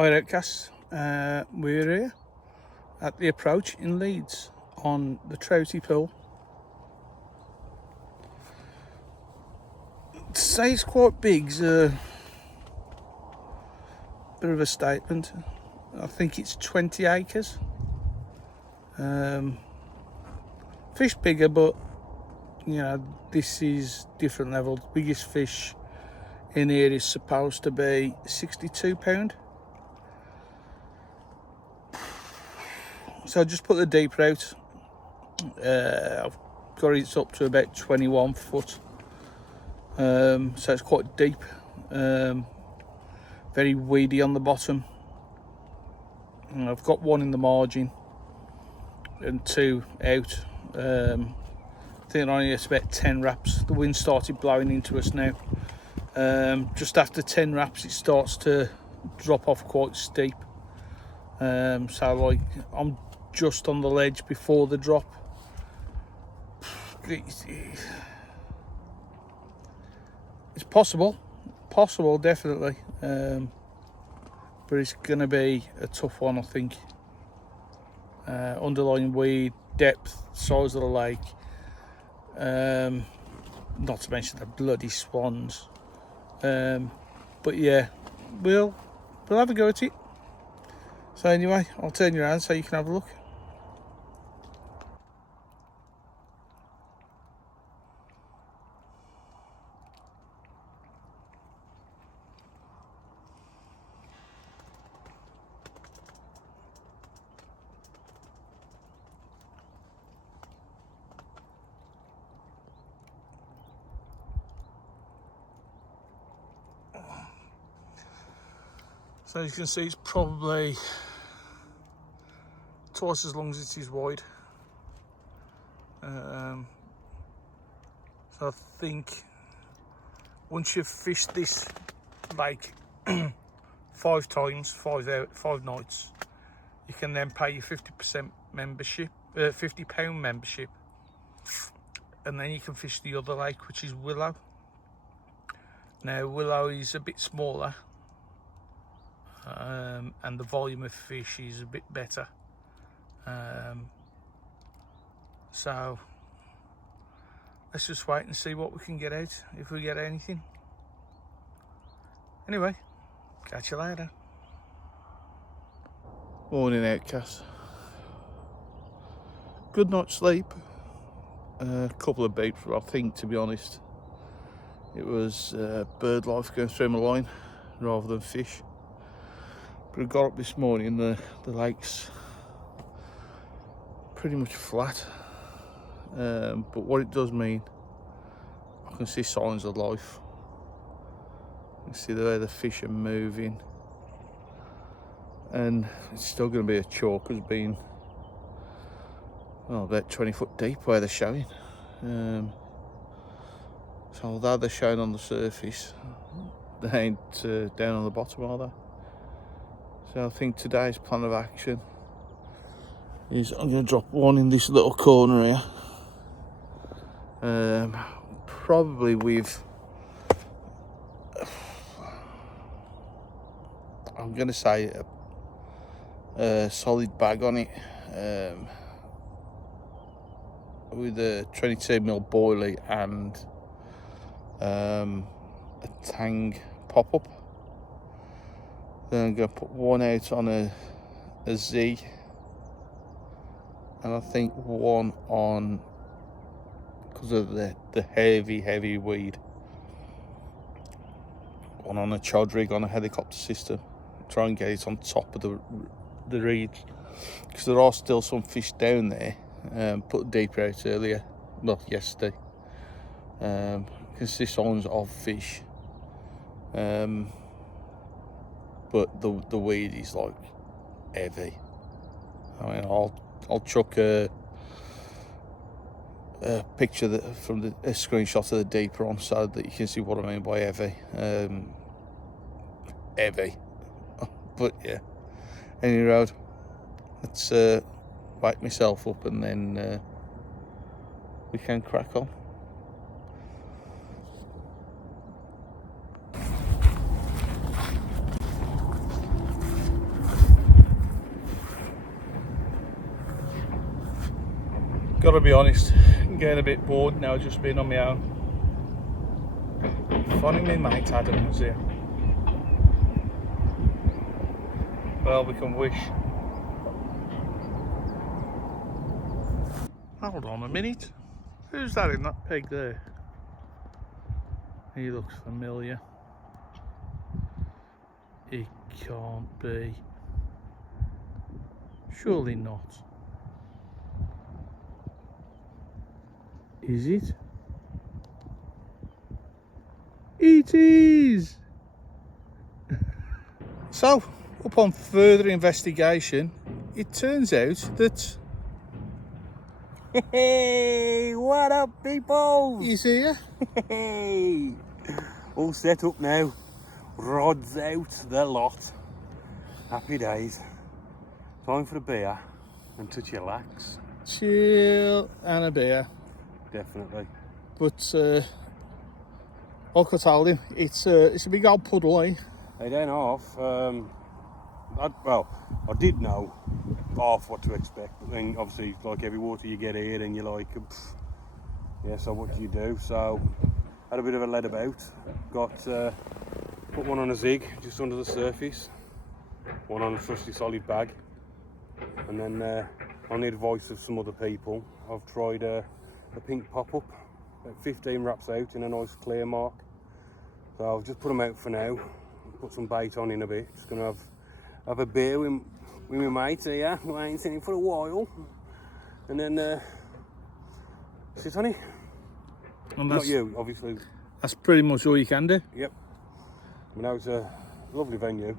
Hi Outcasts, we're here at the approach in Leeds on the Trouty Pool. To say it's quite big's a bit of a statement. I think it's 20 acres. Fish bigger, but you know, this is different level. The biggest fish in here is supposed to be £62. So I just put the deeper out. I've got it up to about 21 foot. So it's quite deep. Very weedy on the bottom. And I've got one in the margin and two out. I think only it's about 10 wraps. The wind started blowing into us now. Just after 10 wraps it starts to drop off quite steep. So like I'm just on the ledge before the drop. It's possible definitely, but it's going to be a tough one, I think. Underlying weed, depth, size of the lake, not to mention the bloody swans. But yeah, we'll have a go at it. So anyway, I'll turn you around so you can have a look. So as you can see, it's probably twice as long as it is wide. So I think once you've fished this lake 5 times, 5 nights, you can then pay your 50% membership, £50 membership, and then you can fish the other lake, which is Willow. Now Willow is a bit smaller. And the volume of fish is a bit better, so let's just wait and see what we can get out, if we get anything. Anyway, catch you later. Morning Outcast. Good night's sleep. A couple of beats, I think, to be honest. It was bird life going through my line rather than fish. But I got up this morning, the lake's pretty much flat, but what it does mean, I can see signs of life. I can see the way the fish are moving, and it's still going to be a chalk as being, well, about 20 foot deep where they're showing. So although they're showing on the surface, they ain't down on the bottom, are they? So I think today's plan of action is I'm going to drop one in this little corner here. Probably with, I'm going to say a solid bag on it, with a 22mm boilie and a tang pop-up. Then I'm going to put one out on a Z, and I think one on, because of the heavy weed, one on a chod rig on a helicopter system. Try and get it on top of the reeds, because there are still some fish down there. Put deeper out earlier, well, yesterday. You can see signs of fish. But the weed is like heavy. I mean, I'll chuck a picture from a screenshot of the deeper on, so that you can see what I mean by heavy. Heavy. But yeah, any road. Let's wake myself up and then we can crack on. Gotta be honest, I'm getting a bit bored now just being on my own. Funny me mate Adam was here. Well, we can wish. Hold on a minute. Who's that in that peg there? He looks familiar. It can't be. Surely not. Is it? It is! So, upon further investigation, it turns out that... Hey, what up, people? He's here. Hey, all set up now. Rods out, the lot. Happy days. Time for a beer and to chillax. Chill and a beer. Definitely. But, like I told him, it's a big old puddle, eh? Hey, then off. I did know half what to expect, but then obviously, like every water you get here, and you're like, pff, yeah. So what do you do? So had a bit of a lead about. Got put one on a zig just under the surface, one on a trusty solid bag, and then on the advice of some other people, I've tried a pink pop-up, about 15 wraps out in a nice clear mark. So I've just put them out for now. Put some bait on in a bit. Just gonna have a beer with my mate here, who I ain't seen him for a while, and then sit on it. And Not you, obviously. That's pretty much all you can do. Yep. I mean, that was a lovely venue.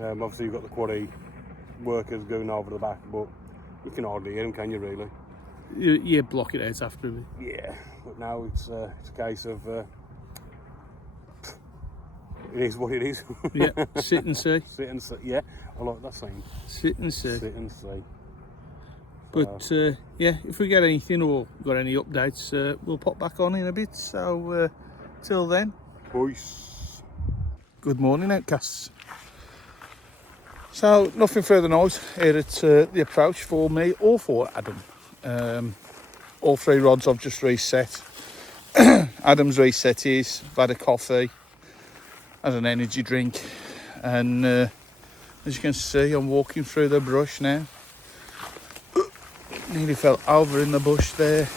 Obviously you've got the quarry workers going over the back, but you can hardly hear them, can you really? You block it out after a bit. Yeah, but now it's a case of it is what it is. Yeah, sit and see. Sit and see. Yeah, I like that saying. Sit and see. Sit and see. But yeah, if we get anything or got any updates, we'll pop back on in a bit. So till then, Peace. Good morning, outcasts. So nothing further noise here at the approach for me or for Adam. All three rods I've just reset. Adam's reset his, had a coffee, had an energy drink, and as you can see, I'm walking through the brush now. Nearly fell over in the bush there,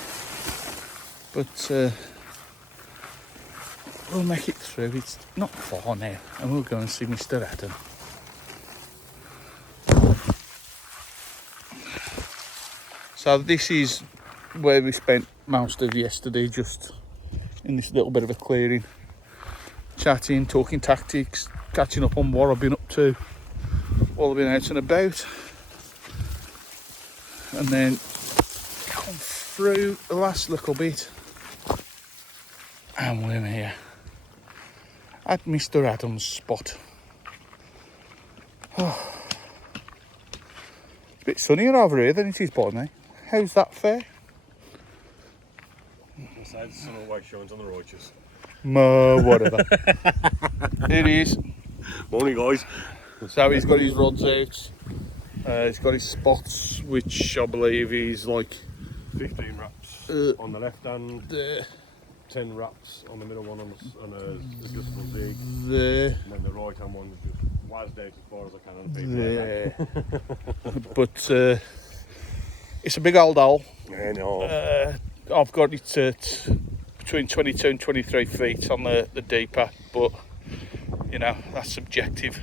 but we'll make it through. It's not far now, and we'll go and see Mr. Adam. So this is where we spent most of yesterday, just in this little bit of a clearing, chatting, talking tactics, catching up on what I've been up to while I've been out and about, and then come through the last little bit, and we're here at Mr. Adam's spot. Oh. It's a bit sunnier over here than it is by me. How's that fair? The sun always shines on the righteous. Whatever. It is. Morning, guys. So he's got his rods out. He's got his spots, which I believe is like 15 wraps on the left hand, 10 wraps on the middle one on a adjustable zig, there. and then the right hand one is just whizzed out as far as I can on the paper. But it's a big old hole. I know. I've got it at between 22 and 23 feet on the deeper, but you know, that's subjective.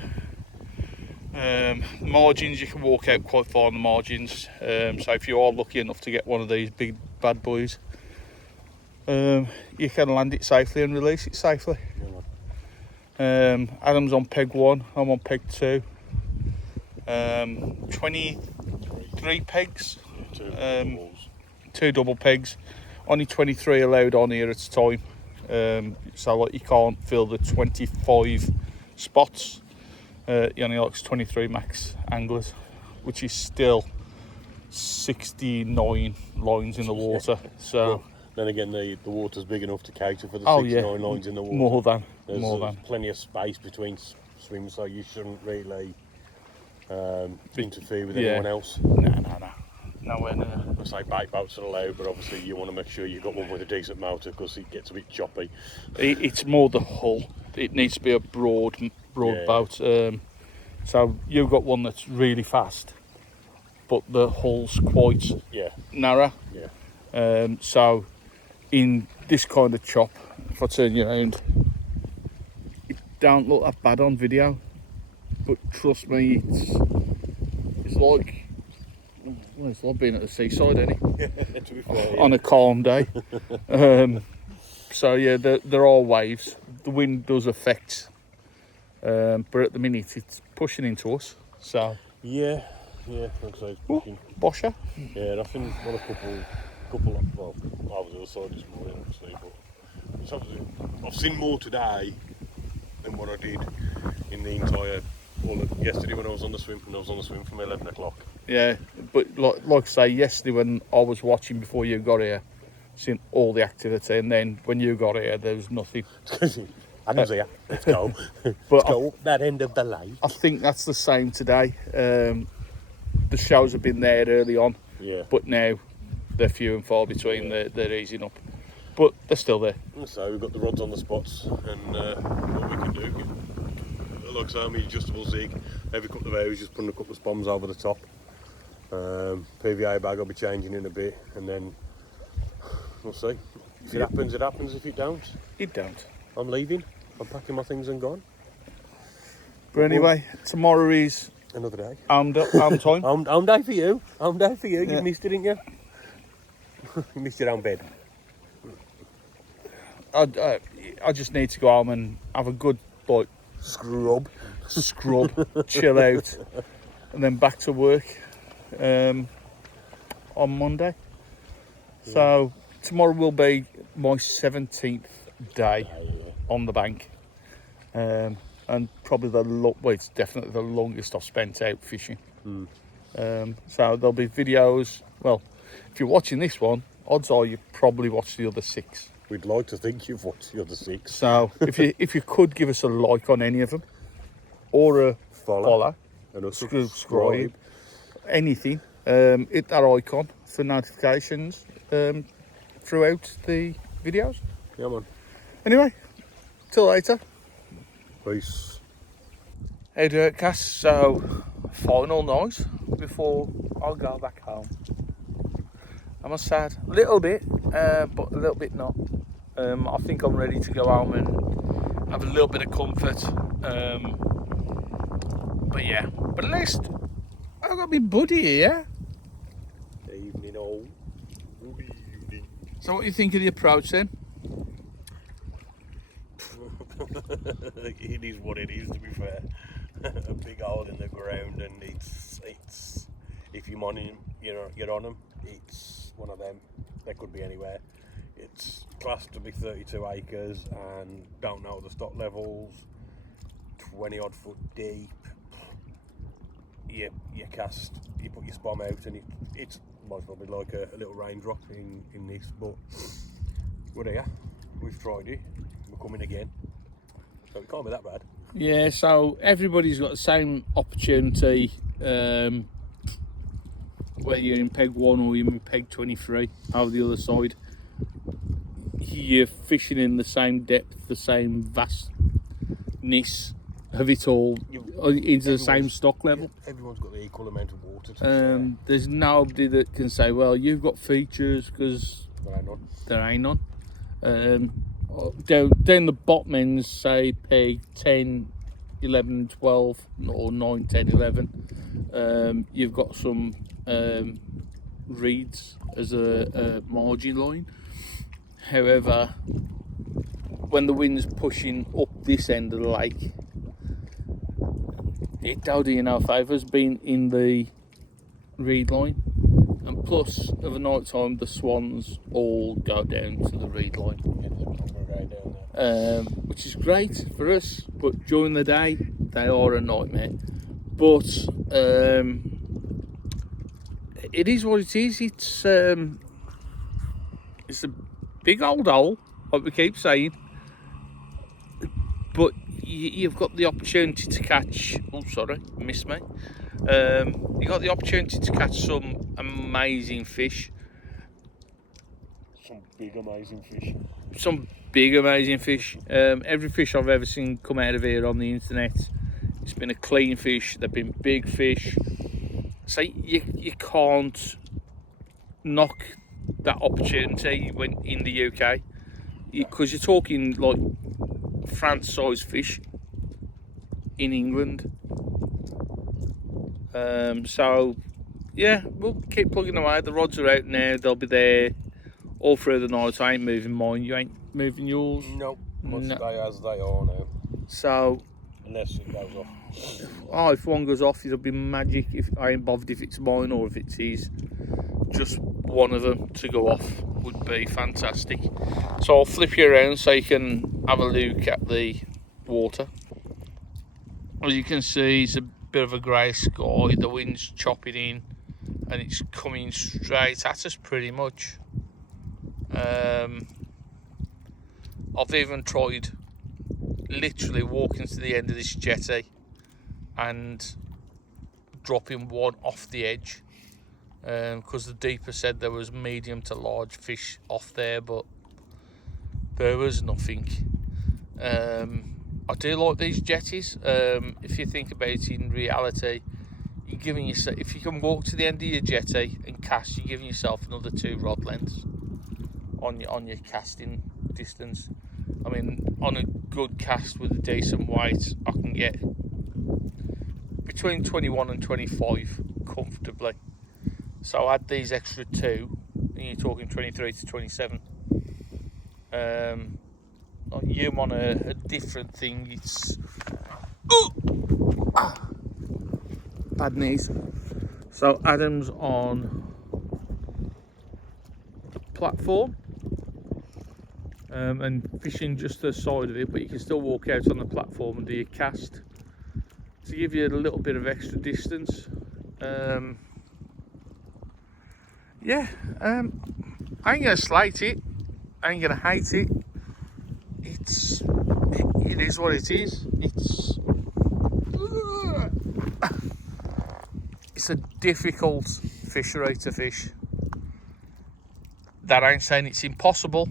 Margins, you can walk out quite far on the margins, so if you are lucky enough to get one of these big bad boys, you can land it safely and release it safely. Adam's on peg 1, I'm on peg 2. 23 pegs, 2 double pegs, only 23 allowed on here at a time, so like you can't fill the 25 spots. He only likes 23 max anglers, which is still 69 lines in the water. So well, then again, the water's big enough to cater for the 69 lines in the water. There's plenty of space between swims, so you shouldn't really interfere with anyone else. No. nowhere near. I say bait boats are allowed, but obviously you want to make sure you've got one with a decent motor because it gets a bit choppy. It's more the hull. It needs to be a broad boat. So you've got one that's really fast, but the hull's quite narrow. Yeah. So in this kind of chop, if I turn you around, it don't look that bad on video, but trust me, it's like, well, it's like being at the seaside, ain't it? To be fair, On a calm day. So yeah, there are waves. The wind does affect, but at the minute it's pushing into us. So yeah, like I say, it's pushing. Bosher. Yeah, and I think got a couple of, well, I was outside this morning obviously, but I've seen more today than what I did in the entire, yesterday when I was on the swim, and I was on the swim from 11 o'clock. Yeah, but like I say, yesterday when I was watching before you got here, seen all the activity, and then when you got here, there was nothing. Adam's here. Let's go. But Let's go that end of the lake. I think that's the same today. The shows have been there early on, but now they're few and far between. They're easing up, but they're still there. So we've got the rods on the spots, and what we can do, like I say, I'm adjustable zig. Every couple of hours, just putting a couple of spoms over the top. PVA bag I'll be changing in a bit, and then we'll see. If it happens, it happens. If it don't, it don't. I'm leaving. I'm packing my things and gone. But anyway, tomorrow is another day. Home time. Home day for you. Home day for you. You missed it, didn't you? You missed your own bed. I just need to go home and have a good scrub, chill out, and then back to work on Monday. So tomorrow will be my 17th day on the bank, and probably it's definitely the longest I've spent out fishing. So there'll be videos. Well, if you're watching this one, odds are you probably watched the other 6. We'd like to think you've watched the other 6. So if you could give us a like on any of them, or a follow and a subscribe, anything, hit that icon for notifications throughout the videos. Yeah, man. Anyway, till later. Peace. Hey Dirtcast, so final night before I'll go back home. I'm sad, a little bit, but a little bit not. I think I'm ready to go home and have a little bit of comfort. But at least I've got my buddy here. Evening, all. Good evening. So what do you think of the approach then? It is what it is, to be fair. A big hole in the ground, and it's if you're on him, you're on them. It's one of them. They could be anywhere. It's classed to be 32 acres, and don't know the stock levels. 20 odd foot deep. You cast, you put your spom out, and it's most probably like a little raindrop in this, but we're here. We've tried it. We're coming again, so it can't be that bad. Yeah, so everybody's got the same opportunity, whether you're in peg 1 or you're in peg 23 over the other side. You're fishing in the same depth, the same vastness of it all, into the same stock level. Everyone's got the equal amount of water to share. There's nobody that can say, well, you've got features, because there ain't none. Down the bottom ends, say peg 10, 11, 12 or 9, 10, 11, you've got some reeds as a margin line. However, when the wind's pushing up this end of the lake, it don't do you no favours being in the reed line. And plus, of a night time, the swans all go down to the reed line, which is great for us. But during the day, they are a nightmare. But it is what it is. It's a big old hole, like we keep saying. But you've got the opportunity to catch. Oh, sorry, missed me. You got the opportunity to catch some amazing fish. Some big amazing fish. Some big amazing fish. Every fish I've ever seen come out of here on the internet, it's been a clean fish. They've been big fish. So you can't knock that opportunity when in the UK, because you're talking like France-sized fish in England. So yeah, we'll keep plugging away. The rods are out now. They'll be there all through the night. I ain't moving mine. You ain't moving yours? Nope. Must stay as they are now. So unless it goes off. Oh, if one goes off, it'll be magic. If I ain't bothered if it's mine or if it's his. Just one of them to go off would be fantastic. So I'll flip you around so you can have a look at the water. As you can see, it's a bit of a grey sky. The wind's chopping in and it's coming straight at us pretty much. I've even tried literally walking to the end of this jetty and dropping one off the edge, because the deeper said there was medium to large fish off there, but there was nothing. I do like these jetties. If you think about it in reality, you're giving yourself, if you can walk to the end of your jetty and cast, you're giving yourself another 2 rod lengths on your casting distance. I mean, on a good cast with a decent weight, I can get between 21 and 25 comfortably. So add these extra 2, and you're talking 23 to 27. I'm on a different thing. It's bad knees. So Adam's on the platform. And fishing just the side of it, but you can still walk out on the platform and do your cast to give you a little bit of extra distance. I ain't gonna slate it, I ain't gonna hate it. It is what it is. It's a difficult fishery to fish. That ain't saying it's impossible.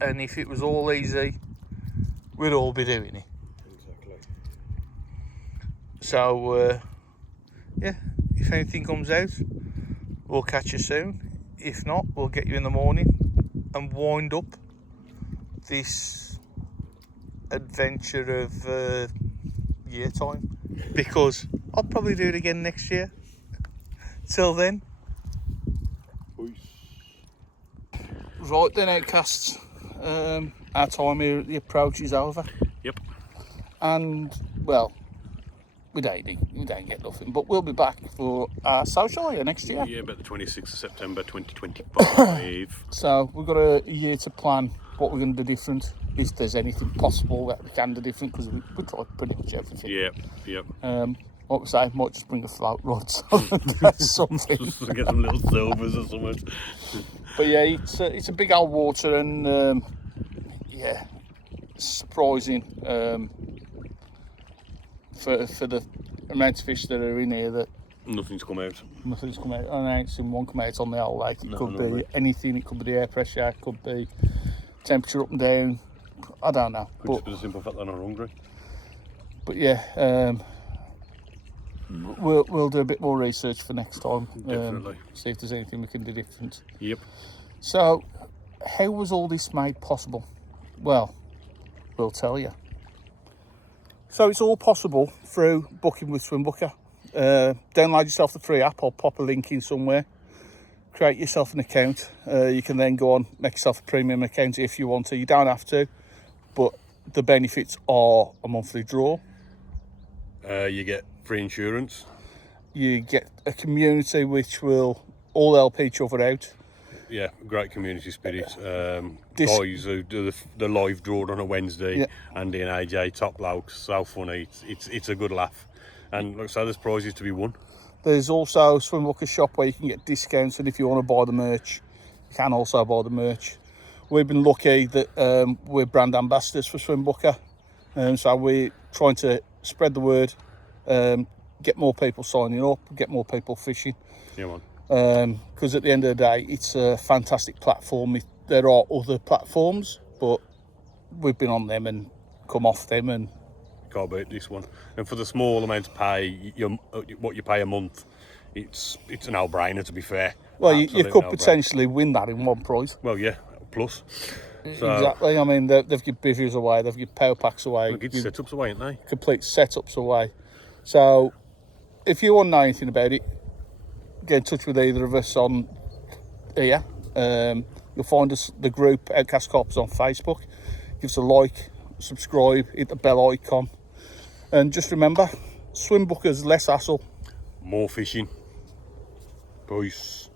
And if it was all easy, we'd all be doing it. Exactly. So, yeah, if anything comes out, we'll catch you soon. If not, we'll get you in the morning and wind up this adventure of year time, because I'll probably do it again next year. Till then. Peace. Right then, outcasts. Our time here at the approach is over. Yep. And, well, we don't get nothing, but we'll be back for our social here next year. Yeah, about the 26th of September 2025. So we've got a year to plan what we're going to do different, if there's anything possible that we can do different, because we tried pretty much everything. Yep. What we say, might just bring a float rod, so that's something. Just to get some little silvers or something. But yeah, it's a big old water, and yeah, it's surprising for the amount of fish that are in here that Nothing's come out. nothing's come out. And I ain't seen one come out on the whole lake. It could be mate. anything. It could be the air pressure. It could be temperature up and down. I don't know. Could just be the simple fact that I'm hungry. But yeah, we'll do a bit more research for next time. Definitely. See if there's anything we can do different. Yep. So, how was all this made possible? Well, we'll tell you. So it's all possible through booking with Swimbooker. Download yourself the free app. I'll pop a link in somewhere. Create yourself an account. You can then go on, make yourself a premium account if you want to. You don't have to, but the benefits are a monthly draw. You get free insurance. You get a community which will all help each other out. Yeah, great community spirit. Guys who do the live draw on a Wednesday, Yeah. Andy and AJ, top blokes, so funny. It's a good laugh. And like I say, there's prizes to be won. There's also a Swimbooker shop where you can get discounts, and if you want to buy the merch, you can also buy the merch. We've been lucky that we're brand ambassadors for Swimbooker, so we're trying to spread the word, get more people signing up, get more people fishing. Yeah, man. Because at the end of the day, it's a fantastic platform. There are other platforms, but we've been on them and come off them, and Can't beat this one. And for the small amount of pay, what you pay a month, it's a no-brainer, to be fair. well, you Absolute could no-brainer. potentially win that in one prize. Well, yeah, plus. So, Exactly. I mean, they've got bivvies away, they've got power packs away, Good setups away, ain't they? complete setups away. So, if you want to know anything about it, get in touch with either of us on here. You'll find us, the group Outcast Carpers, on Facebook. Give us a like, subscribe, hit the bell icon, and just remember, Swimbookers, less hassle. More fishing. Peace.